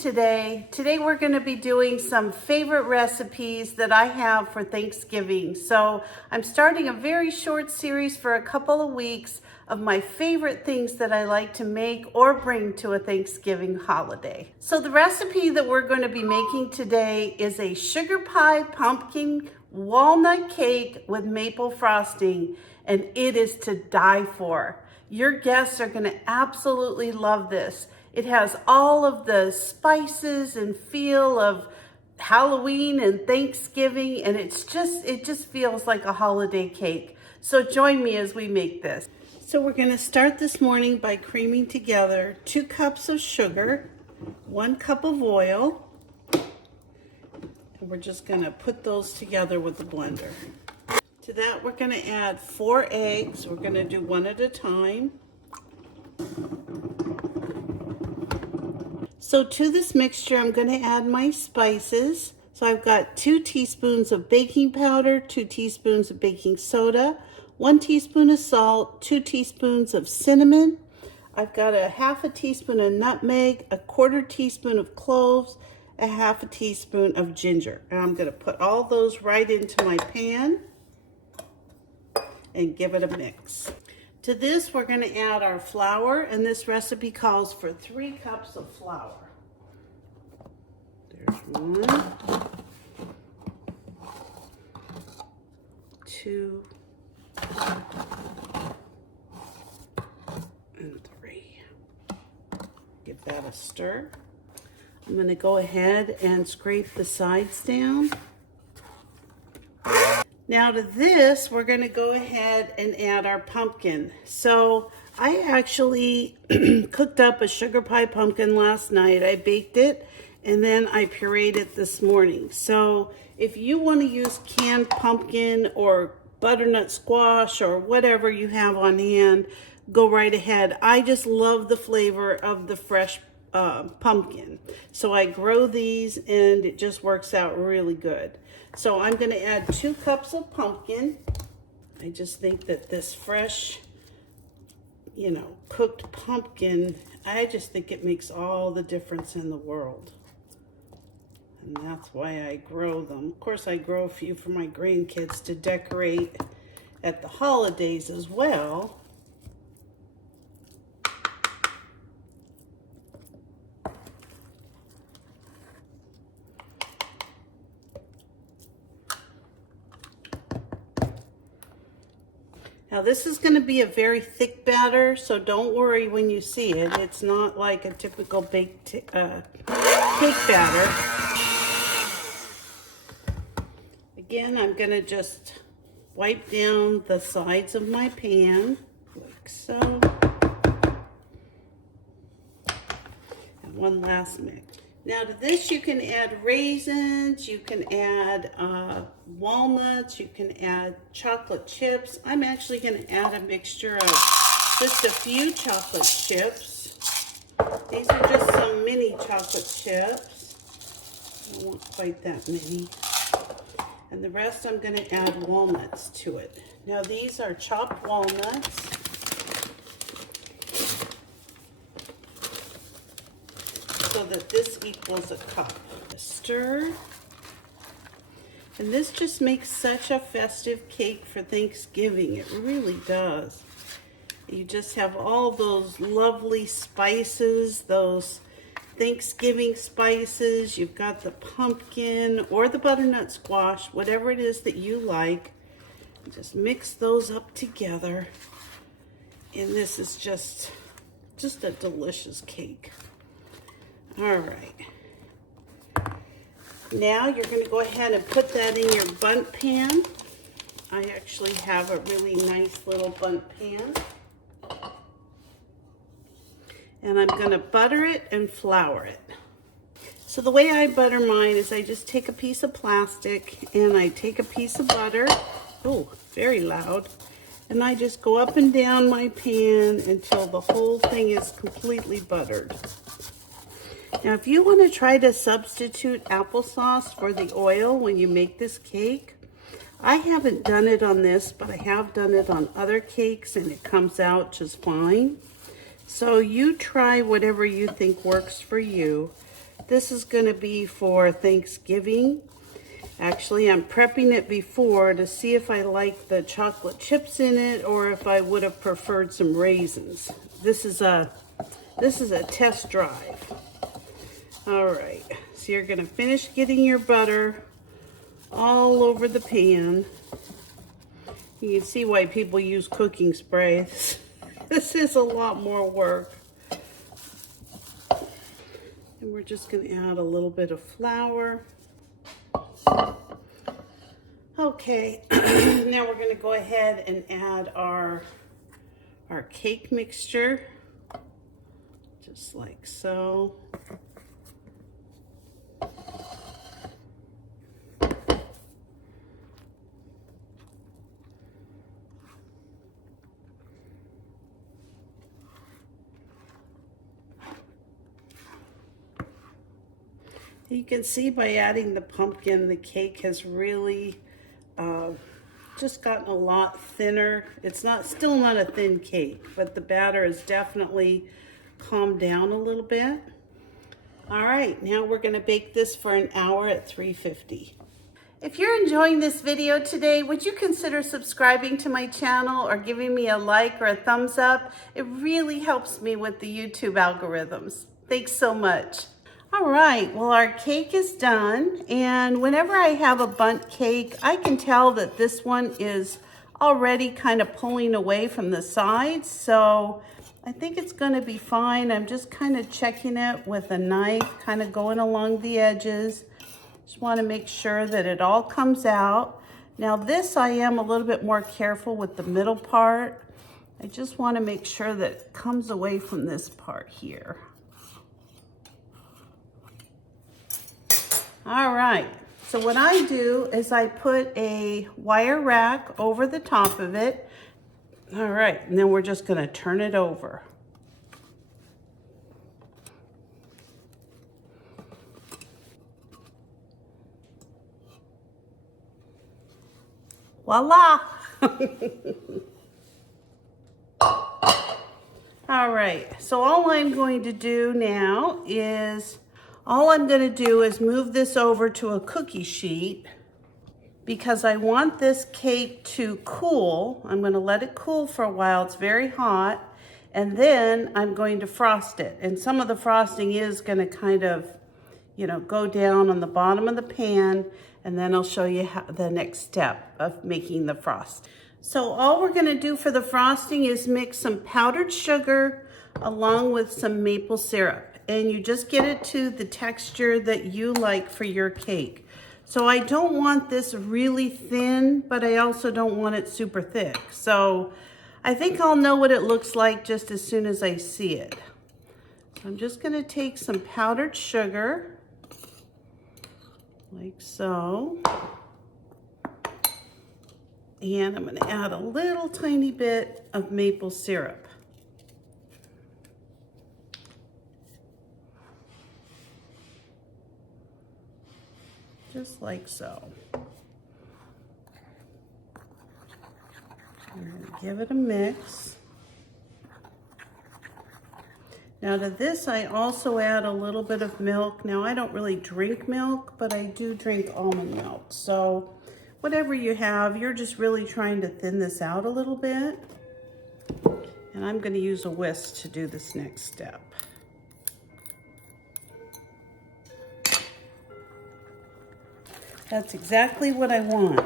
today. Today we're going to be doing some favorite recipes that I have for Thanksgiving. So I'm starting a very short series for a couple of weeks of my favorite things that I like to make or bring to a Thanksgiving holiday. So the recipe that we're going to be making today is a sugar pie pumpkin walnut cake with maple frosting, and it is to die for. Your guests are going to absolutely love this. It has all of the spices and feel of Halloween and Thanksgiving, and it just feels like a holiday cake. So join me as we make this. So we're going to start this morning by creaming together 2 cups of sugar, 1 cup of oil, and we're just going to put those together with the blender. To that we're going to add 4 eggs. We're going to do one at a time. So to this mixture, I'm going to add my spices. So I've got 2 teaspoons of baking powder, 2 teaspoons of baking soda, 1 teaspoon of salt, 2 teaspoons of cinnamon. I've got a half a teaspoon of nutmeg, a 1/4 teaspoon of cloves, a half a teaspoon of ginger. And I'm going to put all those right into my pan and give it a mix. To this, we're going to add our flour, and this recipe calls for 3 cups of flour. There's 1, 2, and 3. Give that a stir. I'm going to go ahead and scrape the sides down. Now to this, we're going to go ahead and add our pumpkin. So I actually cooked up a sugar pie pumpkin last night. I baked it and then I pureed it this morning. So if you want to use canned pumpkin or butternut squash or whatever you have on hand, go right ahead. I just love the flavor of the fresh pumpkin. So I grow these and it just works out really good. So I'm going to add 2 cups of pumpkin. I just think that this fresh, cooked pumpkin, I just think it makes all the difference in the world. And that's why I grow them. Of course, I grow a few for my grandkids to decorate at the holidays as well. Now this is going to be a very thick batter, so don't worry when you see it. It's not like a typical baked cake batter. Again, I'm going to just wipe down the sides of my pan, like so. And one last mix. Now to this you can add raisins, you can add walnuts, you can add chocolate chips. I'm actually going to add a mixture of just a few chocolate chips. These are just some mini chocolate chips. I don't want quite that many. And the rest I'm going to add walnuts to it. Now these are chopped walnuts. So that this equals a cup. Stir. And this just makes such a festive cake for Thanksgiving. It really does. You just have all those lovely spices, those Thanksgiving spices. You've got the pumpkin or the butternut squash, whatever it is that you like. Just mix those up together. And this is just a delicious cake. All right. Now you're going to go ahead and put that in your bundt pan. I actually have a really nice little bundt pan. And I'm going to butter it and flour it. So the way I butter mine is I just take a piece of plastic and I take a piece of butter. Oh, very loud. And I just go up and down my pan until the whole thing is completely buttered. Now, if you want to try to substitute applesauce for the oil when you make this cake, I haven't done it on this, but I have done it on other cakes and it comes out just fine. So you try whatever you think works for you. This is going to be for Thanksgiving. Actually, I'm prepping it before to see if I like the chocolate chips in it or if I would have preferred some raisins. This is a test drive. All right, so you're going to finish getting your butter all over the pan. You can see why people use cooking spray. This is a lot more work. And we're just going to add a little bit of flour. Okay, now we're going to go ahead and add our cake mixture, just like so. You can see by adding the pumpkin, the cake has really just gotten a lot thinner. It's still not a thin cake, but the batter has definitely calmed down a little bit. All right, now we're gonna bake this for an hour at 350. If you're enjoying this video today, would you consider subscribing to my channel or giving me a like or a thumbs up? It really helps me with the YouTube algorithms. Thanks so much. All right, well, our cake is done, and whenever I have a bundt cake, I can tell that this one is already kind of pulling away from the sides, so I think it's going to be fine. I'm just kind of checking it with a knife, kind of going along the edges. Just want to make sure that it all comes out. Now this, I am a little bit more careful with the middle part. I just want to make sure that it comes away from this part here. All right, so what I do is I put a wire rack over the top of it. All right, and then we're just gonna turn it over. Voila! All right, so all I'm going to do now is move this over to a cookie sheet because I want this cake to cool. I'm going to let it cool for a while. It's very hot. And then I'm going to frost it. And some of the frosting is going to kind of, go down on the bottom of the pan. And then I'll show you the next step of making the frost. So all we're going to do for the frosting is mix some powdered sugar along with some maple syrup. And you just get it to the texture that you like for your cake. So I don't want this really thin, but I also don't want it super thick. So I think I'll know what it looks like just as soon as I see it. So I'm just gonna take some powdered sugar, like so. And I'm gonna add a little tiny bit of maple syrup. Just like so. I'm going to give it a mix. Now to this, I also add a little bit of milk. Now I don't really drink milk, but I do drink almond milk. So whatever you have, you're just really trying to thin this out a little bit. And I'm going to use a whisk to do this next step. That's exactly what I want.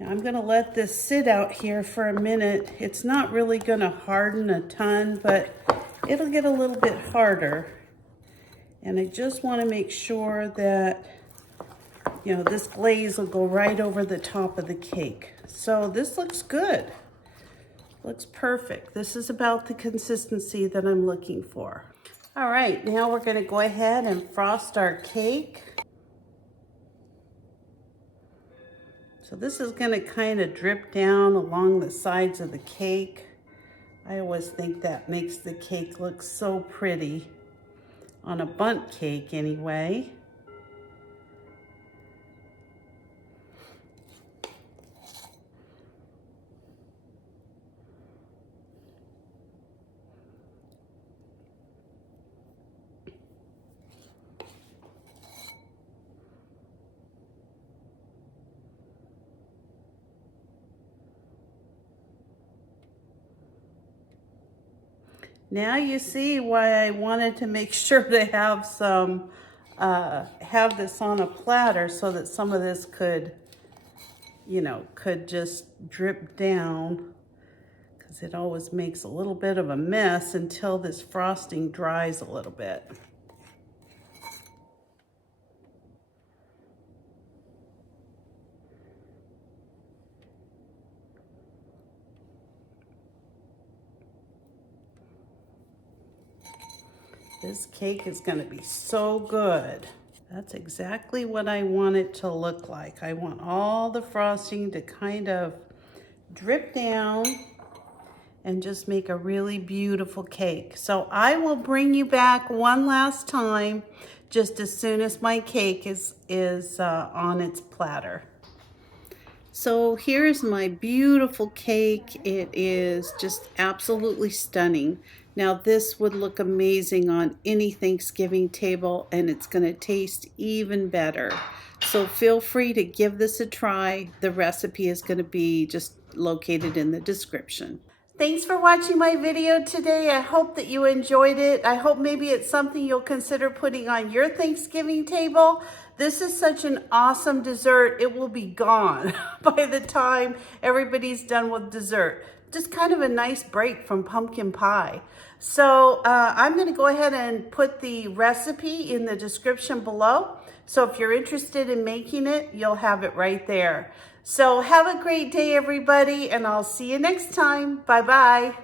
Now I'm gonna let this sit out here for a minute. It's not really gonna harden a ton, but it'll get a little bit harder. And I just wanna make sure that, this glaze will go right over the top of the cake. So this looks good. Looks perfect. This is about the consistency that I'm looking for. All right, now we're gonna go ahead and frost our cake. So this is going to kind of drip down along the sides of the cake. I always think that makes the cake look so pretty on a bundt cake anyway. Now you see why I wanted to make sure to have some, have this on a platter so that some of this could, you know, could just drip down, because it always makes a little bit of a mess until this frosting dries a little bit. This cake is going to be so good. That's exactly what I want it to look like. I want all the frosting to kind of drip down and just make a really beautiful cake. So I will bring you back one last time just as soon as my cake is on its platter. So here's my beautiful cake. It is just absolutely stunning. Now this would look amazing on any Thanksgiving table, and it's going to taste even better. So feel free to give this a try. The recipe is going to be just located in the description. Thanks for watching my video today. I hope that you enjoyed it. I hope maybe it's something you'll consider putting on your Thanksgiving table. This is such an awesome dessert. It will be gone by the time everybody's done with dessert. Just kind of a nice break from pumpkin pie. So I'm going to go ahead and put the recipe in the description below. So if you're interested in making it, you'll have it right there. So have a great day, everybody, and I'll see you next time. Bye-bye.